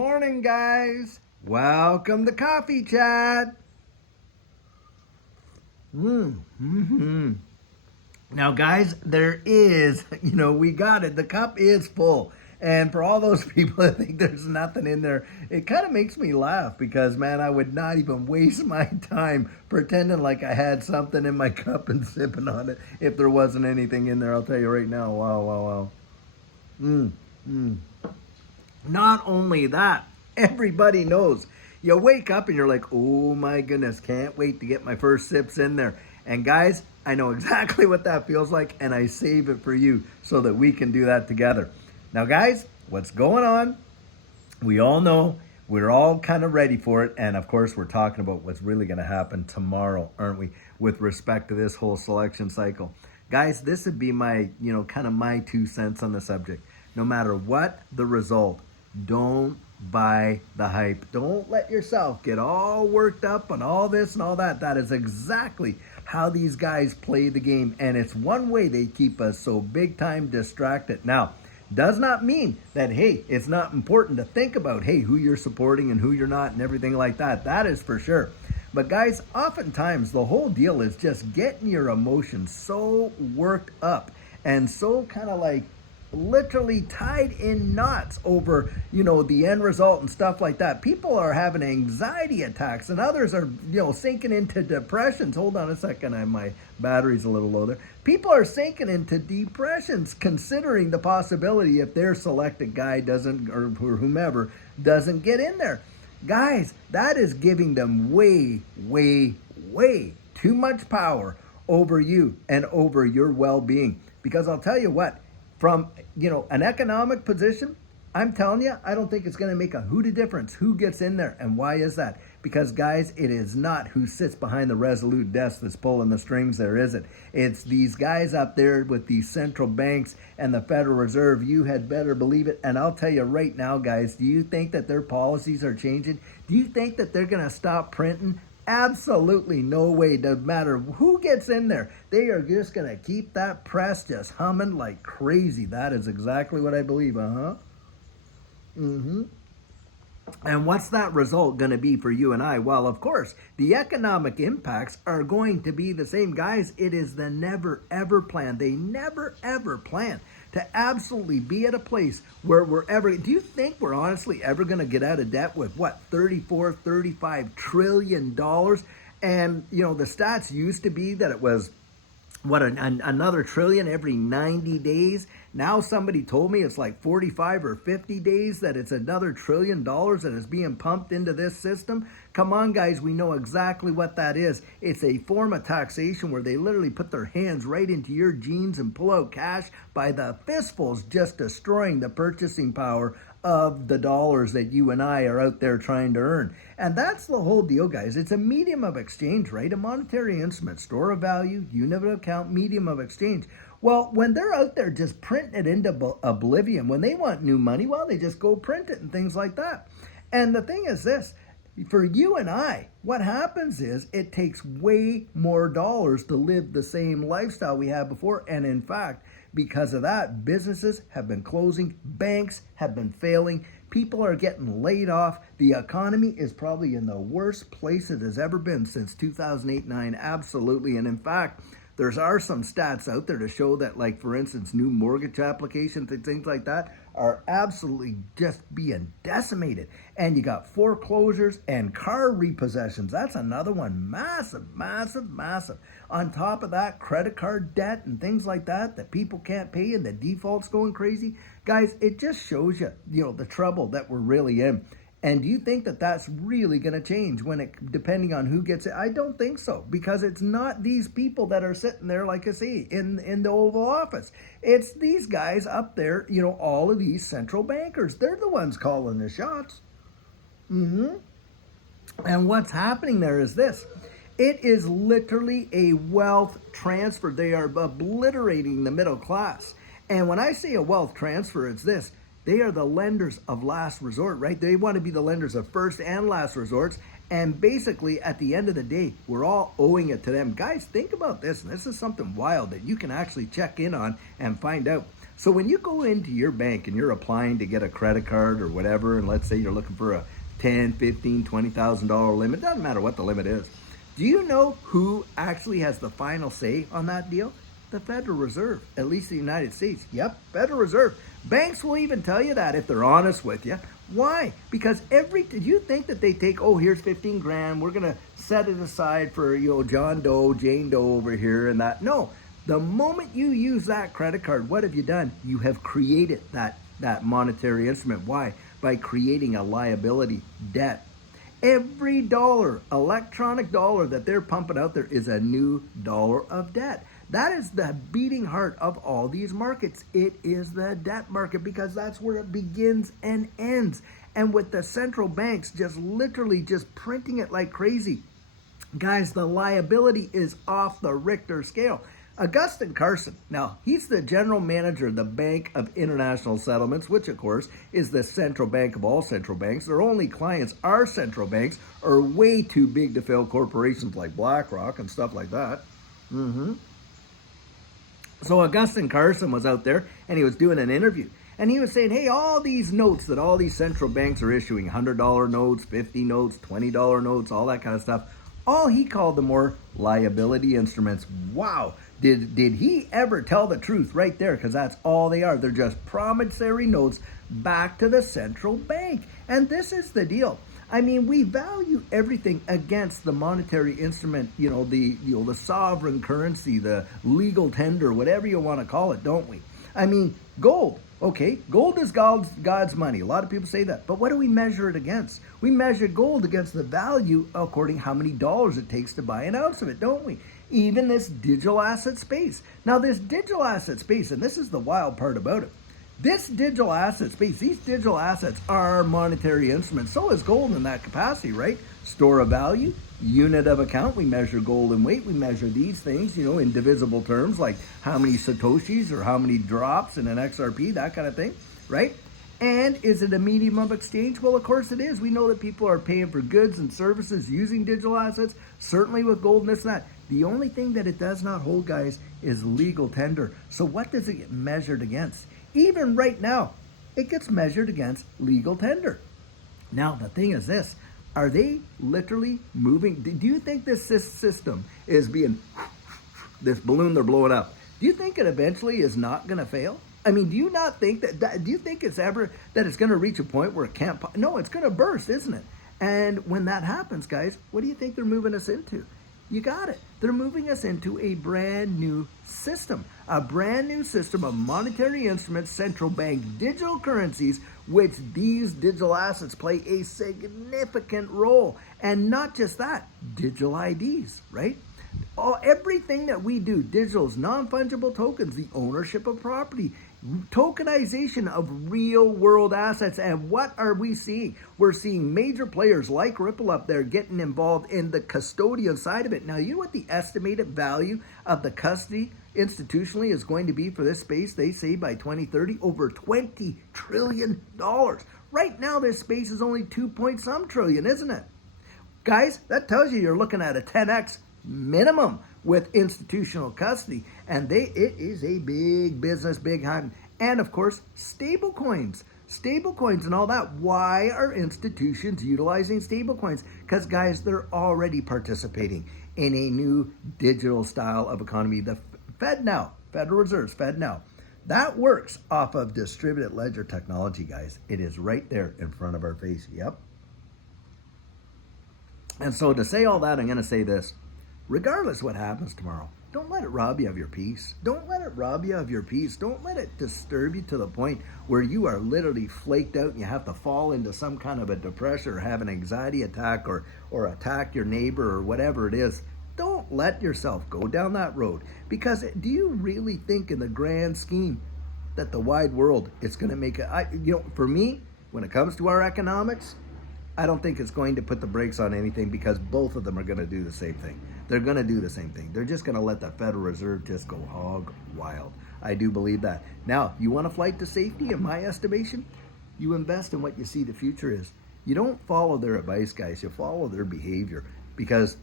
Morning, guys. Welcome to Coffee Chat. Now, guys, there is, we got it. The cup is full. And for all those people that think there's nothing in there, it kind of makes me laugh because, man, I would not even waste my time pretending like I had something in my cup and sipping on it if there wasn't anything in there. I'll tell you right now. Wow, wow, wow. Not only that, everybody knows. You wake up and you're like, oh my goodness, can't wait to get my first sips in there. And guys, I know exactly what that feels like, and I save it for you so that we can do that together. Now, guys, what's going on? We all know, we're all kind of ready for it. And of course, we're talking about what's really going to happen tomorrow, aren't we? With respect to this whole selection cycle. Guys, this would be my, kind of my 2 cents on the subject. No matter what the result, don't buy the hype. Don't let yourself get all worked up on all this and all that. That is exactly how these guys play the game. And it's one way they keep us so big time distracted. Now, does not mean that, hey, it's not important to think about, hey, who you're supporting and who you're not and everything like that. That is for sure. But guys, oftentimes the whole deal is just getting your emotions so worked up and so kind of like literally tied in knots over, the end result and stuff like that. People are having anxiety attacks and others are, sinking into depressions. Hold on a second, my battery's a little low there. People are sinking into depressions considering the possibility if their selected guy doesn't, or whomever, doesn't get in there. Guys, that is giving them way, way, way too much power over you and over your well-being. Because I'll tell you what, from, an economic position, I'm telling you, I don't think it's going to make a hoot of difference who gets in there. And why is that? Because, guys, it is not who sits behind the resolute desk that's pulling the strings there, is it? It's these guys up there with these central banks and the Federal Reserve. You had better believe it. And I'll tell you right now, guys, do you think that their policies are changing? Do you think that they're going to stop printing? Absolutely no way. Doesn't matter who gets in there. They are just going to keep that press just humming like crazy. That is exactly what I believe. And what's that result going to be for you and I? Well, of course, the economic impacts are going to be the same. Guys, it is the never, ever plan. They never, ever plan to absolutely be at a place where we're ever... Do you think we're honestly ever going to get out of debt with, $34, $35 trillion? And, the stats used to be that it was another trillion every 90 days. Now somebody told me it's like 45 or 50 days that it's another $1 trillion that is being pumped into this system. Come on, guys, we know exactly what that is. It's a form of taxation where they literally put their hands right into your jeans and pull out cash by the fistfuls, just destroying the purchasing power of the dollars that you and I are out there trying to earn. And that's the whole deal, guys. It's a medium of exchange, right? A monetary instrument, store of value, unit of account, medium of exchange. Well, when they're out there just printing it into oblivion, when they want new money, well, they just go print it and things like that. And the thing is this, for you and I, what happens is it takes way more dollars to live the same lifestyle we had before. And in fact, because of that, businesses have been closing, banks have been failing, people are getting laid off. The economy is probably in the worst place it has ever been since 2008-9, absolutely. And in fact, there are some stats out there to show that, like, for instance, new mortgage applications and things like that are absolutely just being decimated. And you got foreclosures and car repossessions. That's another one. Massive, massive, massive. On top of that, credit card debt and things like that people can't pay and the default's going crazy. Guys, it just shows you, the trouble that we're really in. And do you think that that's really going to change depending on who gets it? I don't think so, because it's not these people that are sitting there, like I say, in the Oval Office. It's these guys up there, all of these central bankers. They're the ones calling the shots. And what's happening there is this. It is literally a wealth transfer. They are obliterating the middle class. And when I say a wealth transfer, it's this. They are the lenders of last resort, right? They want to be the lenders of first and last resorts. And basically, at the end of the day, we're all owing it to them. Guys, think about this. And this is something wild that you can actually check in on and find out. So when you go into your bank and you're applying to get a credit card or whatever, and let's say you're looking for a 10, 15, $20,000 limit, doesn't matter what the limit is. Do you know who actually has the final say on that deal? The Federal Reserve, at least the United States. Yep, Federal Reserve. Banks will even tell you that if they're honest with you. Why? Because do you think that they take, oh, here's 15 grand, we're going to set it aside for, John Doe, Jane Doe over here and that. No, the moment you use that credit card, what have you done? You have created that monetary instrument. Why? By creating a liability debt. Every dollar, electronic dollar that they're pumping out there is a new dollar of debt. That is the beating heart of all these markets. It is the debt market because that's where it begins and ends. And with the central banks just literally just printing it like crazy, guys, the liability is off the Richter scale. Augustin Carson, now he's the general manager of the Bank of International Settlements, which of course is the central bank of all central banks. Their only clients are central banks, are way too big to fail corporations like BlackRock and stuff like that. So Augustin Carson was out there and he was doing an interview. And he was saying, hey, all these notes that all these central banks are issuing, $100 notes, 50 notes, $20 notes, all that kind of stuff, all he called them were liability instruments. Wow. Did he ever tell the truth right there? Because that's all they are. They're just promissory notes back to the central bank. And this is the deal. I mean, we value everything against the monetary instrument, the sovereign currency, the legal tender, whatever you want to call it, don't we? I mean, gold. Okay, gold is God's money. A lot of people say that. But what do we measure it against? We measure gold against the value according to how many dollars it takes to buy an ounce of it, don't we? Even this digital asset space. Now, this digital asset space, and this is the wild part about it, this digital asset space, these digital assets are monetary instruments. So is gold in that capacity, right? Store of value, unit of account. We measure gold in weight. We measure these things, in divisible terms, like how many Satoshis or how many drops in an XRP, that kind of thing, right? And is it a medium of exchange? Well, of course it is. We know that people are paying for goods and services using digital assets, certainly with gold and this and that. The only thing that it does not hold, guys, is legal tender. So what does it get measured against? Even right now, it gets measured against legal tender. Now, the thing is this. Are they literally moving? Do you think this system is being, this balloon they're blowing up, do you think it eventually is not going to fail? I mean, do you not think do you think it's ever, that it's going to reach a point where it can't, no, it's going to burst, isn't it? And when that happens, guys, what do you think they're moving us into? You got it. They're moving us into a brand new system of monetary instruments, central bank digital currencies, which these digital assets play a significant role. And not just that, digital IDs, right? Everything that we do, digitals, non-fungible tokens, the ownership of property, tokenization of real world assets. And what are we seeing? We're seeing major players like Ripple up there getting involved in the custodian side of it. Now, you know what the estimated value of the custody institutionally is going to be for this space? They say by 2030, over $20 trillion. Right now, this space is only 2 point some trillion, isn't it? Guys, that tells you you're looking at a 10x minimum with institutional custody, and it is a big business, big hunt. And of course, stable coins and all that. Why are institutions utilizing stable coins? Because, guys, they're already participating in a new digital style of economy. The Federal Reserve's FedNow, that works off of distributed ledger technology, guys. It is right there in front of our face. Yep. And so to say all that, I'm going to say this. Regardless what happens tomorrow, don't let it rob you of your peace. Don't let it rob you of your peace. Don't let it disturb you to the point where you are literally flaked out and you have to fall into some kind of a depression or have an anxiety attack or attack your neighbor or whatever it is. Don't let yourself go down that road. Because do you really think in the grand scheme that the wide world is going to make it? For me, when it comes to our economics, I don't think it's going to put the brakes on anything, because both of them are going to do the same thing. They're going to do the same thing. They're just going to let the Federal Reserve just go hog wild. I do believe that. Now, you want a flight to safety, in my estimation? You invest in what you see the future is. You don't follow their advice, guys. You follow their behavior, because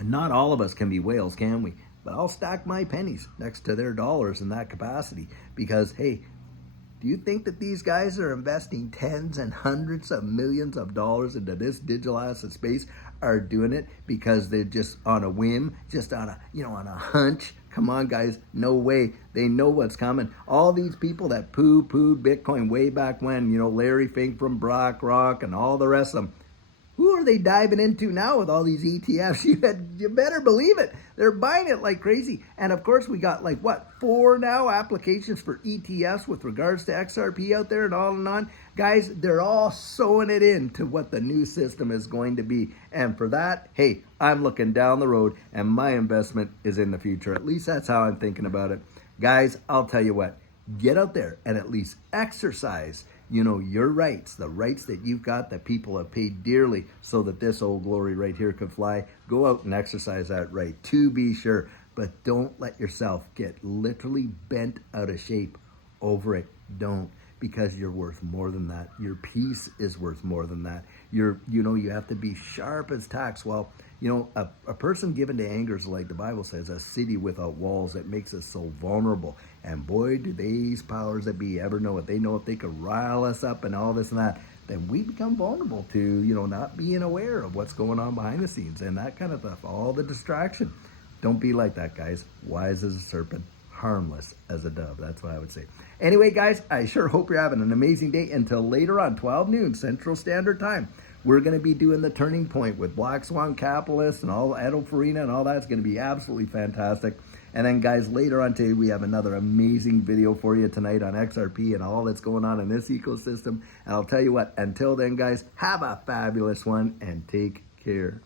not all of us can be whales, can we? but I'll stack my pennies next to their dollars in that capacity because, hey, do you think that these guys are investing tens and hundreds of millions of dollars into this digital asset space are doing it because they're just on a whim, just on a, on a hunch? Come on, guys. No way. They know what's coming. All these people that poo-pooed Bitcoin way back when, Larry Fink from BlackRock and all the rest of them, who are they diving into now with all these ETFs? You better believe it. They're buying it like crazy. And of course, we got 4 now applications for ETFs with regards to XRP out there and on. Guys, they're all sewing it in to what the new system is going to be. And for that, hey, I'm looking down the road and my investment is in the future. At least that's how I'm thinking about it. Guys, I'll tell you what, get out there and at least exercise your rights, the rights that you've got that people have paid dearly so that this old glory right here could fly. Go out and exercise that right, to be sure. But don't let yourself get literally bent out of shape over it. Don't, because you're worth more than that. Your peace is worth more than that. You have to be sharp as tacks. Well, a person given to anger is, like the Bible says, a city without walls. It makes us so vulnerable. And boy, do these powers that be ever know it. They know if they could rile us up and all this and that, then we become vulnerable to, not being aware of what's going on behind the scenes and that kind of stuff, all the distraction. Don't be like that, guys. Wise as a serpent, harmless as a dove. That's what I would say. Anyway, guys, I sure hope you're having an amazing day. Until later on, 12 noon Central Standard Time. We're going to be doing the turning point with Black Swan Capitalists and all Edo Farina and all that's going to be absolutely fantastic. And then, guys, later on today, we have another amazing video for you tonight on XRP and all that's going on in this ecosystem. And I'll tell you what, until then, guys, have a fabulous one and take care.